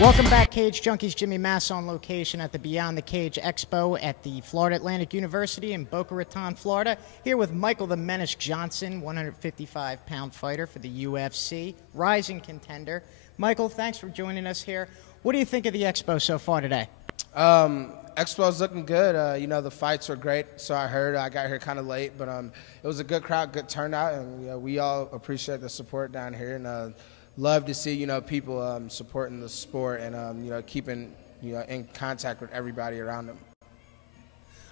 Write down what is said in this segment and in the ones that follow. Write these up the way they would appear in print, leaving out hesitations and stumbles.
Welcome back, Cage Junkies. Jimmy Mass on location at the Beyond the Cage Expo at the Florida Atlantic University in Boca Raton, Florida. Here with Michael the Menace Johnson, 155-pound fighter for the UFC, rising contender. Michael, thanks for joining us here. What do you think of the Expo so far today? Expo's looking good. You know, the fights were great, so I heard. I got here kind of late, but it was a good crowd, good turnout, and we all appreciate the support down here, and love to see, you know, people supporting the sport and, you know, keeping, you know, in contact with everybody around them.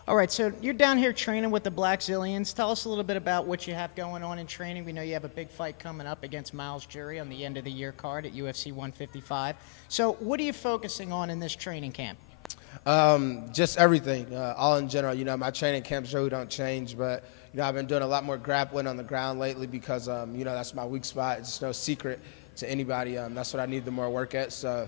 All right, so you're down here training with the Black Zillions. Tell us a little bit about what you have going on in training. We know you have a big fight coming up against Miles Jury on the end of the year card at UFC 155. So what are you focusing on in this training camp? Just everything, all in general. You know, my training camps really don't change, but, you know, I've been doing a lot more grappling on the ground lately because, you know, that's my weak spot. It's no secret to anybody. That's what I need the more work at. So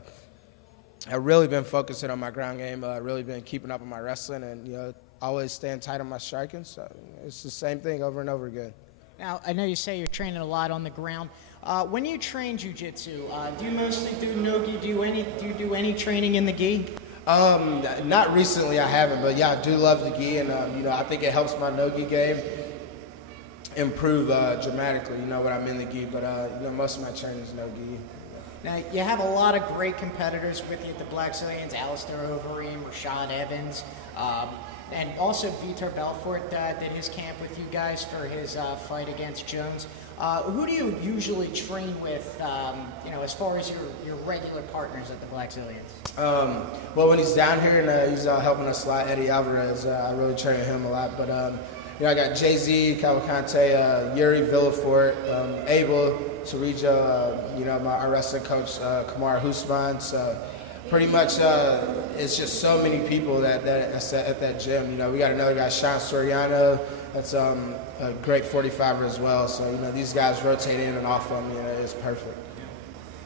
I've really been focusing on my ground game, really been keeping up on my wrestling, and, you know, always staying tight on my striking. So it's the same thing over and over again. Now, I know you say you're training a lot on the ground. When you train jiu-jitsu, do you mostly do no-gi? Do you do any training in the gi? Not recently, I haven't, but yeah, I do love the gi, and you know, I think it helps my no-gi game improve dramatically, you know, when I'm in the gi, but you know, most of my training is no-gi. Now, you have a lot of great competitors with you at the Black Zillions, Alistair Overeem, Rashad Evans, and also Vitor Belfort did his camp with you guys for his fight against Jones. Who do you usually train with, you know, as far as your regular partners at the Black Zillions? Well, when he's down here and he's helping us a lot, Eddie Alvarez, I really train with him a lot, but you know, I got Jay-Z, Cavalcante, Yuri Villafort, Abel, Chorijo, you know, our wrestling coach, Kamar Husman. So pretty much it's just so many people that's at that gym. You know, we got another guy, Sean Soriano, that's a great 45er as well. So, you know, these guys rotate in and off of me, and it's perfect.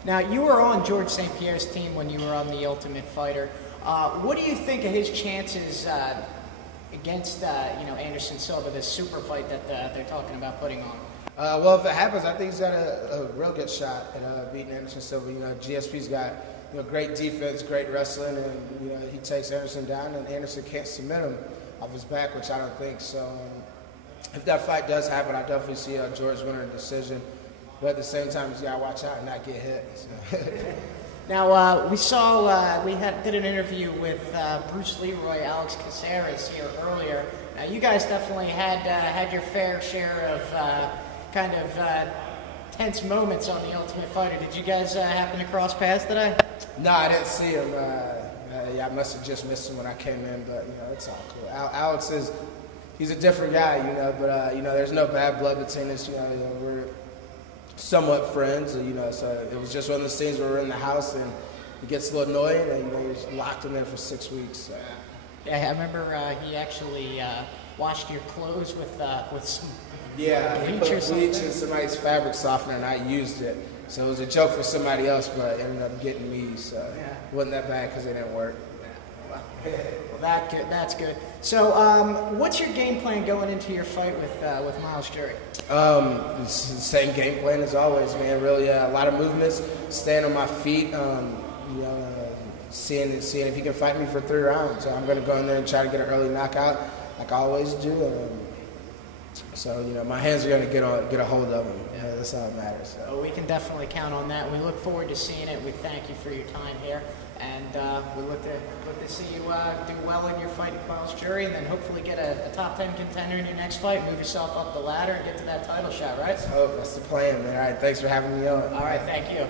Now, you were on George St. Pierre's team when you were on The Ultimate Fighter. What do you think of his chances against, you know, Anderson Silva, this super fight that they're talking about putting on? Well, if it happens, I think he's got a real good shot at beating Anderson Silva. You know, GSP's got, you know, great defense, great wrestling, and, you know, he takes Anderson down, and Anderson can't submit him off his back, which I don't think. So if that fight does happen, I definitely see George winning a decision. But at the same time, he's got to watch out and not get hit. So. Now, we saw, did an interview with Bruce Leroy, Alex Caceres here earlier. Now, you guys definitely had your fair share of kind of tense moments on The Ultimate Fighter. Did you guys happen to cross paths today? No, I didn't see him. Yeah, I must have just missed him when I came in, but, you know, it's all cool. Alex he's a different guy, you know, but, you know, there's no bad blood between us. You know, we're somewhat friends, you know, so it was just one of those things where we're in the house and it gets a little annoying, and, you know, you're locked in there for 6 weeks. So. Yeah, I remember he actually washed your clothes with some bleach or something. Bleach in somebody's fabric softener, and I used it. So it was a joke for somebody else, but it ended up getting me, so it wasn't that bad because it didn't work. Well, that's good. So what's your game plan going into your fight with Miles Jury? It's the same game plan as always, man. Really, a lot of movements, staying on my feet, you know, seeing if he can fight me for 3 rounds. So I'm going to go in there and try to get an early knockout, like I always do. So, you know, my hands are going to get a hold of him. Yeah, that's all that matters. So. Well, we can definitely count on that. We look forward to seeing it. We thank you for your time here, and we look to see you do well in your fight with Miles Jury, and then hopefully get a top 10 contender in your next fight, move yourself up the ladder, and get to that title shot, right? Let's hope. That's the plan, man. All right, thanks for having me on. All right, thank you.